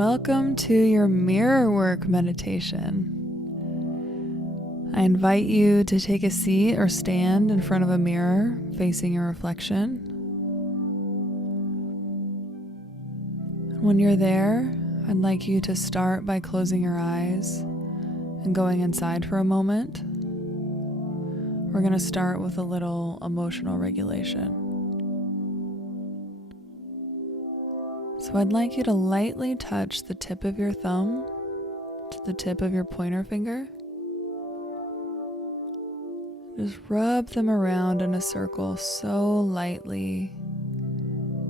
Welcome to your mirror work meditation. I invite you to take a seat or stand in front of a mirror facing your reflection. When you're there, I'd like you to start by closing your eyes and going inside for a moment. We're going to start with a little emotional regulation. So I'd like you to lightly touch the tip of your thumb to the tip of your pointer finger. Just rub them around in a circle so lightly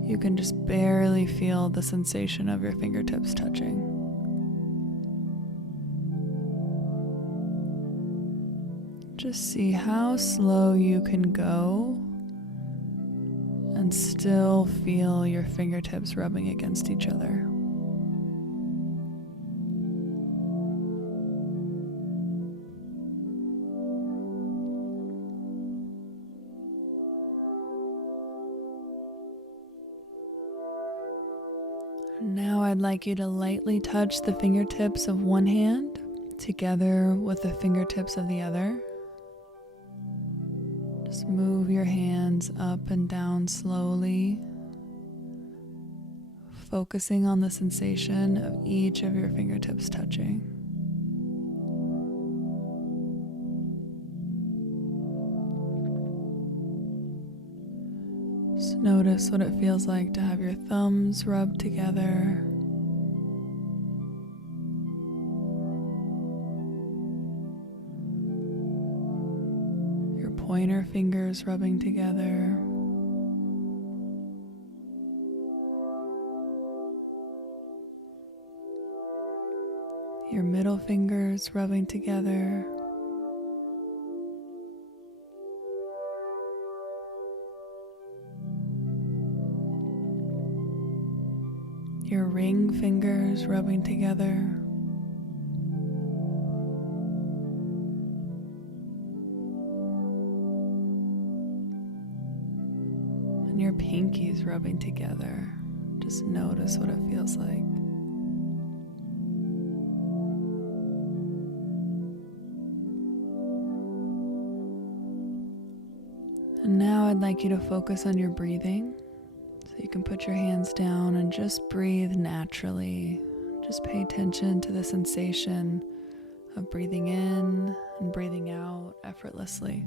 you can just barely feel the sensation of your fingertips touching. Just see how slow you can go and still feel your fingertips rubbing against each other. Now I'd like you to lightly touch the fingertips of one hand together with the fingertips of the other. Just move your hands up and down slowly, focusing on the sensation of each of your fingertips touching. Just notice what it feels like to have your thumbs rubbed together. Pointer fingers rubbing together. Your middle fingers rubbing together. Your ring fingers rubbing together. And your pinkies rubbing together. Just notice what it feels like. And now I'd like you to focus on your breathing. So you can put your hands down and just breathe naturally. Just pay attention to the sensation of breathing in and breathing out effortlessly.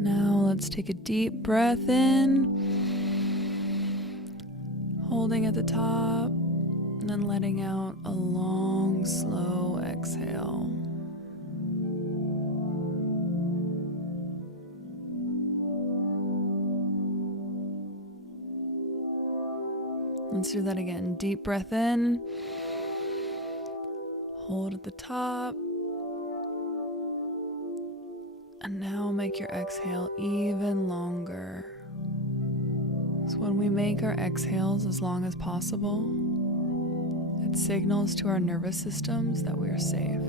Now let's take a deep breath in, holding at the top, and then letting out a long, slow exhale. Let's do that again. Deep breath in, hold at the top. And now make your exhale even longer. So when we make our exhales as long as possible, it signals to our nervous systems that we are safe.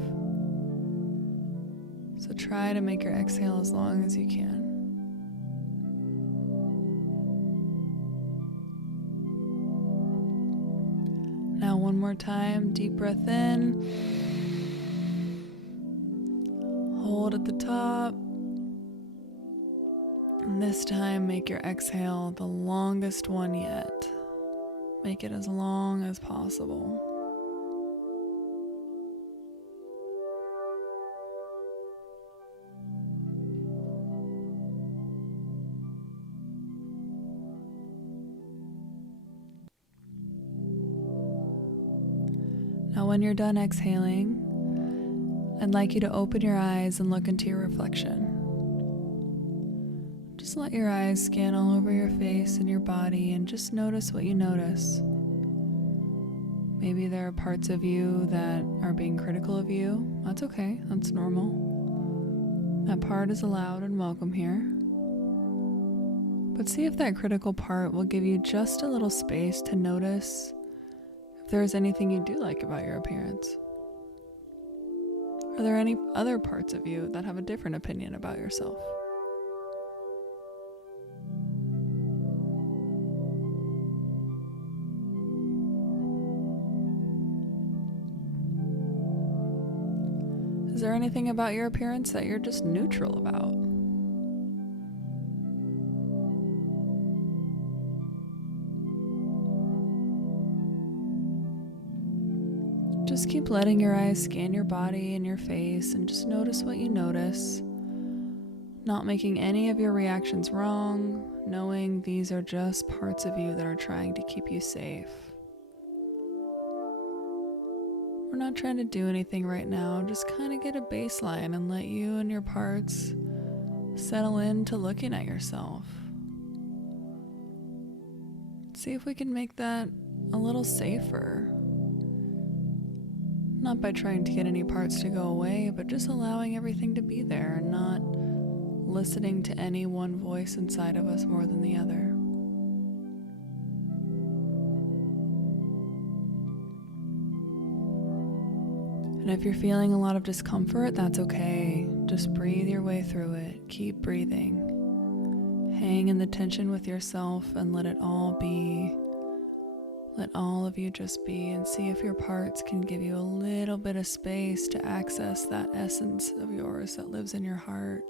So try to make your exhale as long as you can. Now one more time, deep breath in. Hold at the top. And this time, make your exhale the longest one yet. Make it as long as possible. Now, when you're done exhaling, I'd like you to open your eyes and look into your reflection. Just let your eyes scan all over your face and your body and just notice what you notice. Maybe there are parts of you that are being critical of you. That's okay, that's normal. That part is allowed and welcome here. But see if that critical part will give you just a little space to notice there's anything you do like about your appearance. Are there any other parts of you that have a different opinion about yourself? Is there anything about your appearance that you're just neutral about? Just keep letting your eyes scan your body and your face and just notice what you notice. Not making any of your reactions wrong, knowing these are just parts of you that are trying to keep you safe. We're not trying to do anything right now, just kind of get a baseline and let you and your parts settle into looking at yourself. See if we can make that a little safer. Not by trying to get any parts to go away, but just allowing everything to be there and not listening to any one voice inside of us more than the other. And if you're feeling a lot of discomfort, that's okay. Just breathe your way through it. Keep breathing. Hang in the tension with yourself and let it all be. Let all of you just be, and see if your parts can give you a little bit of space to access that essence of yours that lives in your heart.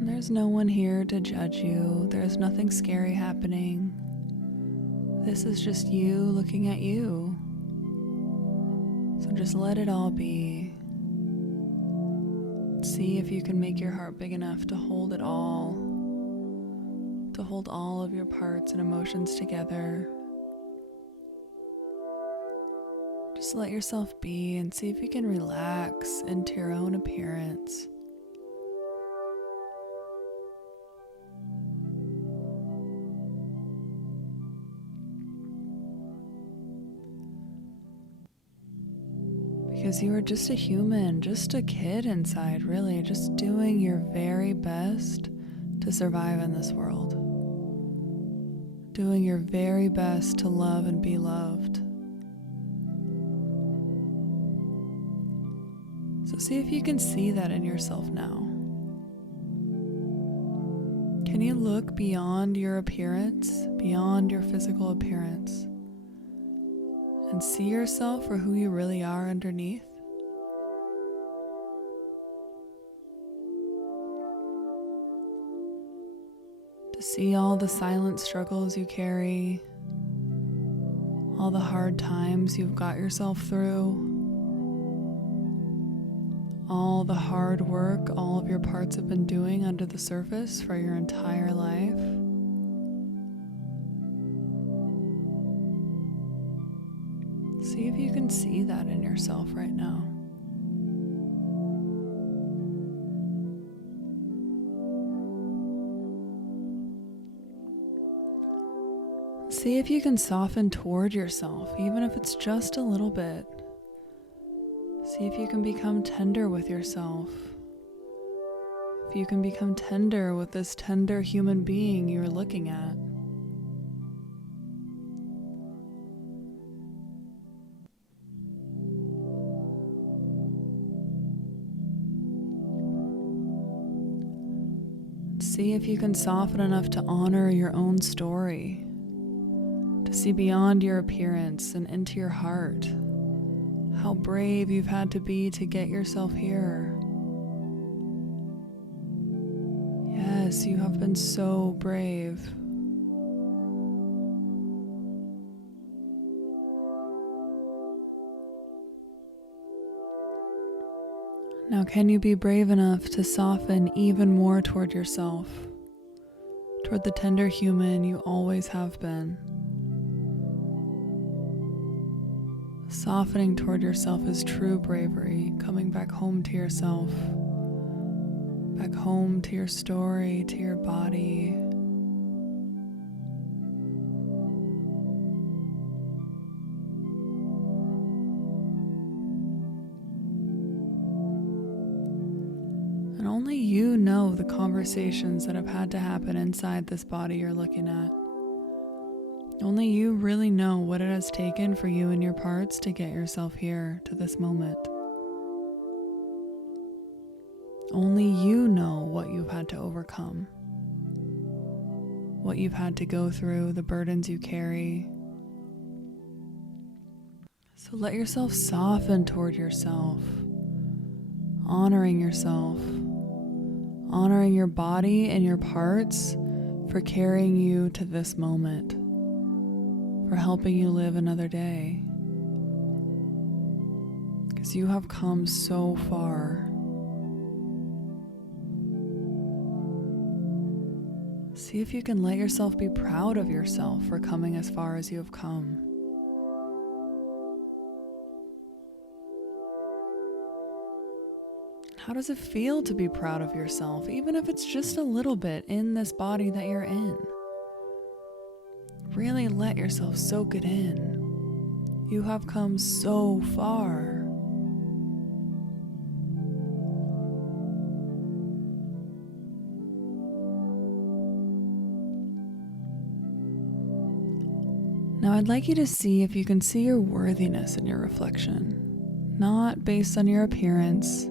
And there's no one here to judge you. There's nothing scary happening. This is just you looking at you. So just let it all be. See if you can make your heart big enough to hold it all, to hold all of your parts and emotions together. Just let yourself be and see if you can relax into your own appearance. Because you are just a human, just a kid inside, really, just doing your very best to survive in this world. Doing your very best to love and be loved. So see if you can see that in yourself now. Can you look beyond your appearance, beyond your physical appearance, and see yourself for who you really are underneath? To see all the silent struggles you carry, all the hard times you've got yourself through, all the hard work all of your parts have been doing under the surface for your entire life. See if you can see that in yourself right now. See if you can soften toward yourself, even if it's just a little bit. See if you can become tender with yourself. If you can become tender with this tender human being you're looking at. See if you can soften enough to honor your own story, to see beyond your appearance and into your heart, how brave you've had to be to get yourself here. Yes, you have been so brave. Now, can you be brave enough to soften even more toward yourself, toward the tender human you always have been? Softening toward yourself is true bravery, coming back home to yourself, back home to your story, to your body. of the conversations that have had to happen inside this body you're looking at. Only you really know what it has taken for you and your parts to get yourself here to this moment. Only you know what you've had to overcome, what you've had to go through, the burdens you carry. So let yourself soften toward yourself, honoring yourself, honoring your body and your parts for carrying you to this moment, for helping you live another day. Because you have come so far. See if you can let yourself be proud of yourself for coming as far as you have come. How does it feel to be proud of yourself, even if it's just a little bit in this body that you're in? Really let yourself soak it in. You have come so far. Now I'd like you to see if you can see your worthiness in your reflection, not based on your appearance,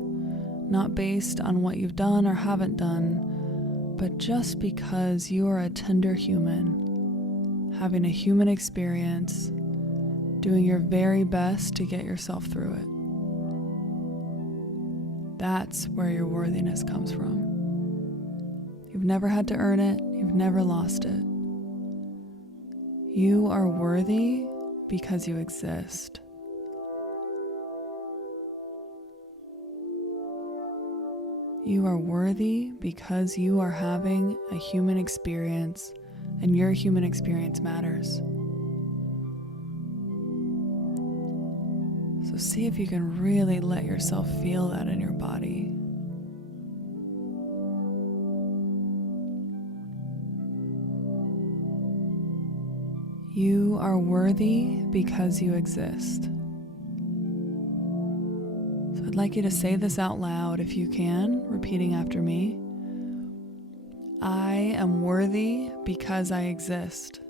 not based on what you've done or haven't done, but just because you are a tender human, having a human experience, doing your very best to get yourself through it. That's where your worthiness comes from. You've never had to earn it, you've never lost it. You are worthy because you exist. You are worthy because you are having a human experience, and your human experience matters. So see if you can really let yourself feel that in your body. You are worthy because you exist. I'd like you to say this out loud if you can, repeating after me. I am worthy because I exist.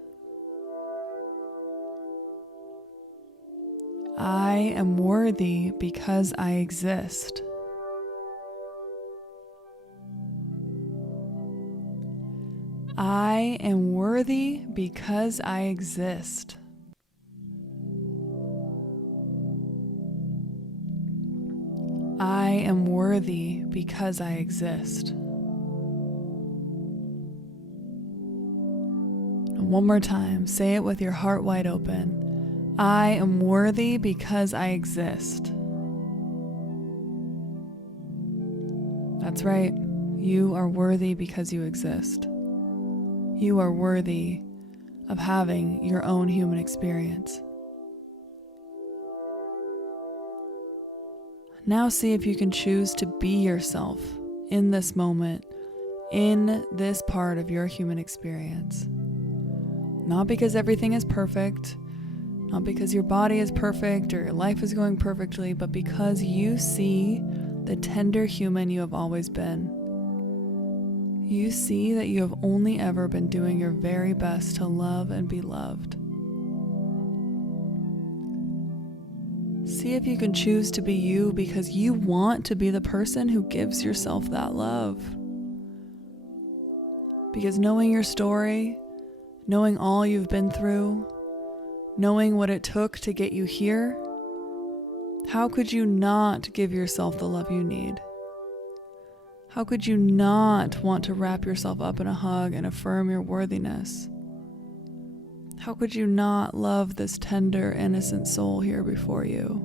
I am worthy because I exist. I am worthy because I exist. I am worthy because I exist. And one more time, say it with your heart wide open. I am worthy because I exist. That's right. You are worthy because you exist. You are worthy of having your own human experience. Now see if you can choose to be yourself in this moment, in this part of your human experience. Not because everything is perfect, not because your body is perfect or your life is going perfectly, but because you see the tender human you have always been. You see that you have only ever been doing your very best to love and be loved. See if you can choose to be you because you want to be the person who gives yourself that love. Because knowing your story, knowing all you've been through, knowing what it took to get you here, how could you not give yourself the love you need? How could you not want to wrap yourself up in a hug and affirm your worthiness? How could you not love this tender, innocent soul here before you?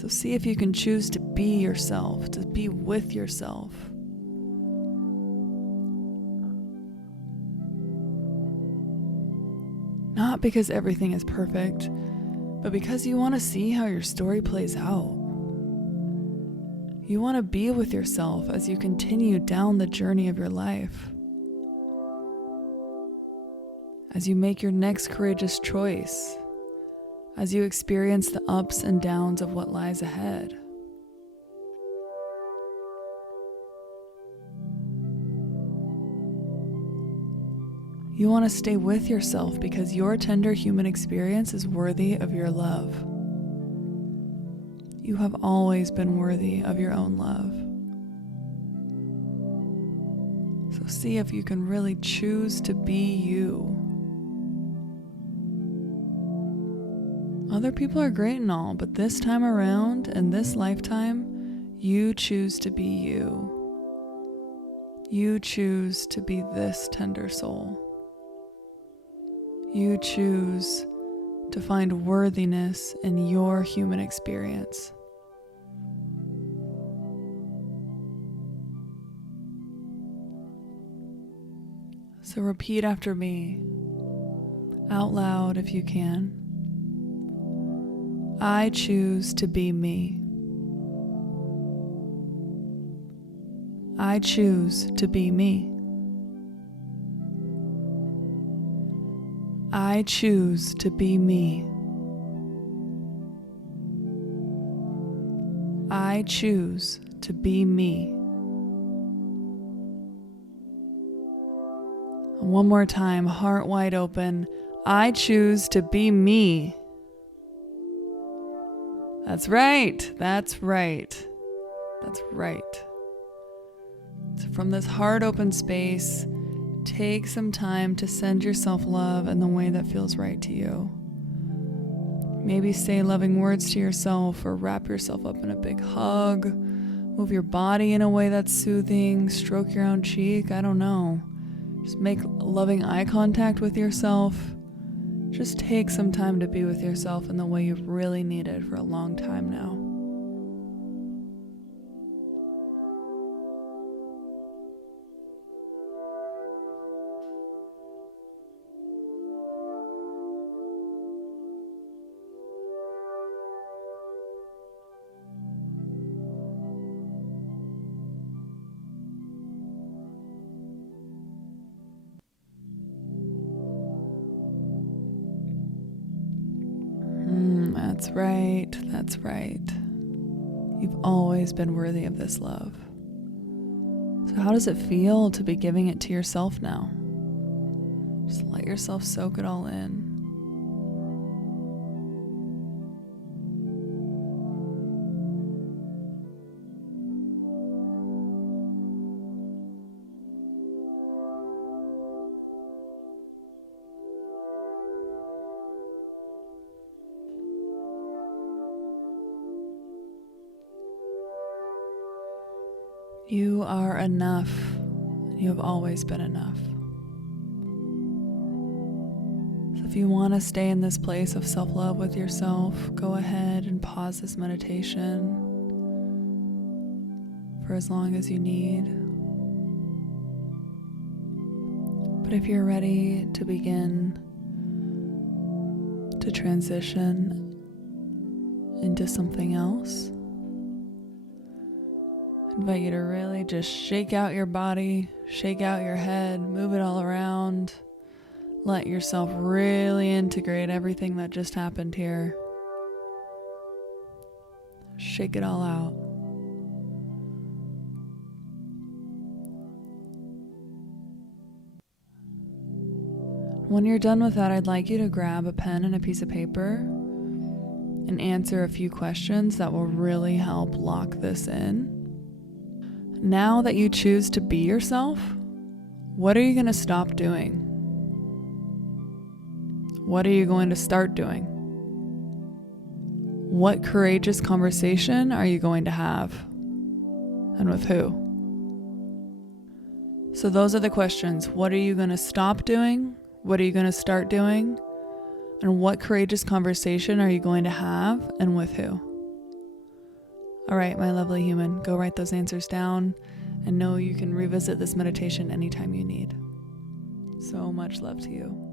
So see if you can choose to be yourself, to be with yourself. Not because everything is perfect, but because you want to see how your story plays out. You want to be with yourself as you continue down the journey of your life. As you make your next courageous choice, as you experience the ups and downs of what lies ahead. You want to stay with yourself because your tender human experience is worthy of your love. You have always been worthy of your own love. So see if you can really choose to be you. Other people are great and all, but this time around, in this lifetime, you choose to be you. You choose to be this tender soul. You choose to find worthiness in your human experience. So repeat after me, out loud if you can. I choose to be me. I choose to be me. I choose to be me. I choose to be me. One more time, heart wide open. I choose to be me. That's right. That's right. That's right. So from this heart open space, take some time to send yourself love in the way that feels right to you. Maybe say loving words to yourself or wrap yourself up in a big hug. Move your body in a way that's soothing. Stroke your own cheek. I don't know. Just make loving eye contact with yourself. Just take some time to be with yourself in the way you've really needed for a long time now. That's right. That's right. You've always been worthy of this love. So how does it feel to be giving it to yourself now? Just let yourself soak it all in. You are enough. You have always been enough. So if you want to stay in this place of self-love with yourself, go ahead and pause this meditation for as long as you need. But if you're ready to begin to transition into something else, I invite you to really just shake out your body, shake out your head, move it all around. Let yourself really integrate everything that just happened here. Shake it all out. When you're done with that, I'd like you to grab a pen and a piece of paper and answer a few questions that will really help lock this in. Now that you choose to be yourself, what are you going to stop doing? What are you going to start doing? What courageous conversation are you going to have? And with who? So those are the questions. What are you going to stop doing? What are you going to start doing? And what courageous conversation are you going to have? And with who? All right, my lovely human, go write those answers down and know you can revisit this meditation anytime you need. So much love to you.